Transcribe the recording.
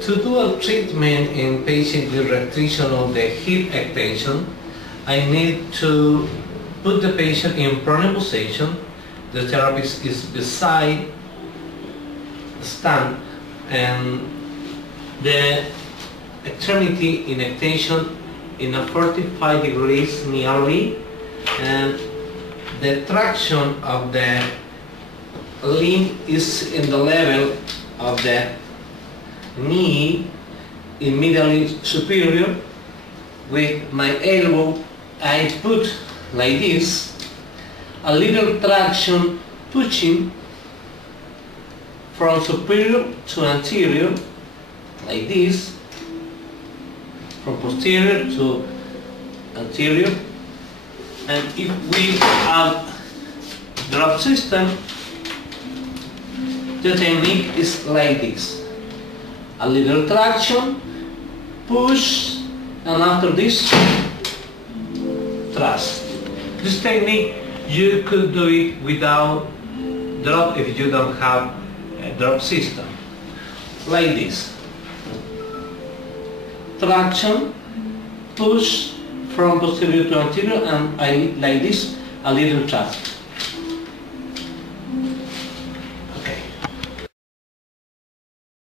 To do a treatment in patient with restriction of the hip extension, I need to put the patient in prone position. The therapist is beside the stand, and the extremity in extension in a 45 degrees nearly, and the traction of the limb is in the level of the knee, immediately superior. With my elbow I put like this, a little traction pushing from superior to anterior like this, from posterior to anterior. And if we have drop system, the technique is like this: a little traction, push, and after this, thrust. This technique you could do it without drop if you don't have a drop system. Like this: traction, push from posterior to anterior, and like this, a little thrust.